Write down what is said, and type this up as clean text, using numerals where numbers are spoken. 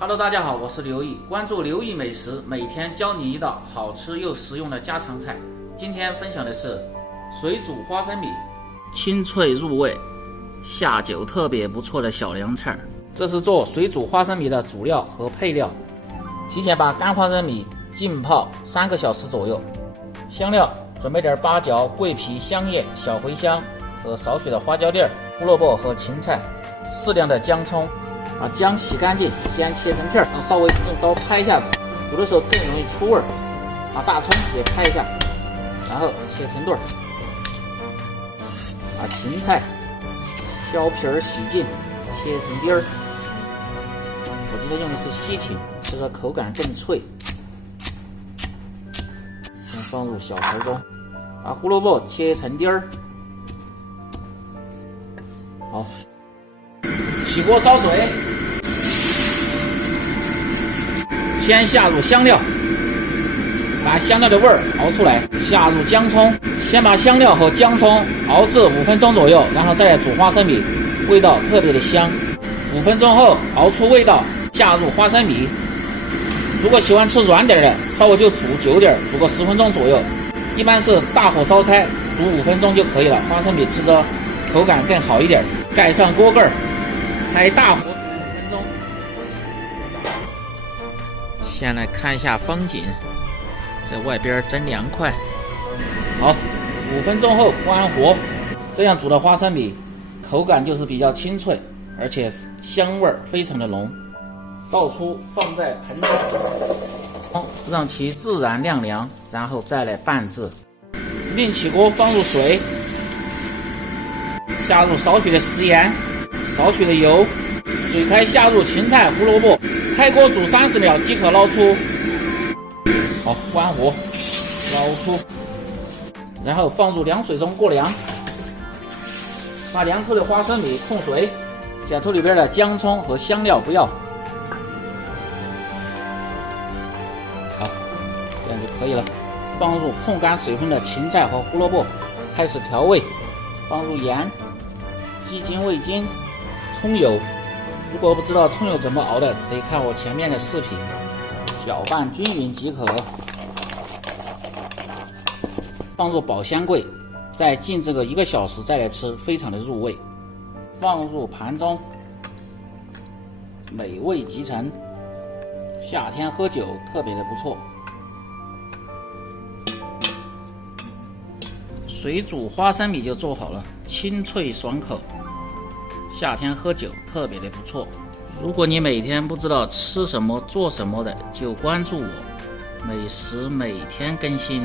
Hello， 大家好，我是刘毅，关注刘毅美食，每天教你一道好吃又实用的家常菜。今天分享的是水煮花生米，清脆入味，下酒特别不错的小凉菜。这是做水煮花生米的主料和配料。提前把干花生米浸泡3个小时左右。香料准备点八角、桂皮、香叶、小茴香和少许的花椒粒、胡萝卜和芹菜，适量的姜葱。把姜洗干净，先切成片，稍微用刀拍一下子，煮的时候更容易出味。把大葱也拍一下，然后切成段。把芹菜削皮儿洗净，切成丁儿。我今天用的是西芹，吃着口感更脆。先放入小盆中，把胡萝卜切成丁儿。好，起锅烧水，先下入香料，把香料的味儿熬出来，下入姜葱，先把香料和姜葱熬至5分钟左右，然后再煮花生米，味道特别的香。5分钟后熬出味道，下入花生米。如果喜欢吃软点的，稍微就煮久点，煮个10分钟左右。一般是大火烧开，煮5分钟就可以了，花生米吃着口感更好一点。盖上锅盖，开大火煮5分钟。先来看一下风景，在外边真凉快。好，5分钟后关火，这样煮的花生米口感就是比较清脆，而且香味非常的浓。倒出放在盆中，让其自然晾凉，然后再来拌制。另起锅放入水，下入少许的食盐，少许的油，水开下入芹菜、胡萝卜，开锅煮30秒即可捞出。好，关火，捞出，然后放入凉水中过凉。把凉透的花生米控水，剪出里边的姜葱和香料不要。好，这样就可以了。放入控干水分的芹菜和胡萝卜，开始调味，放入盐、鸡精、味精、葱油。如果不知道葱油怎么熬的，可以看我前面的视频。搅拌均匀即可。放入保鲜柜，再静置个1个小时再来吃，非常的入味。放入盘中，美味即成。夏天喝酒特别的不错。水煮花生米就做好了，清脆爽口，夏天喝酒特别的不错。如果你每天不知道吃什么做什么的，就关注我，美食每天更新。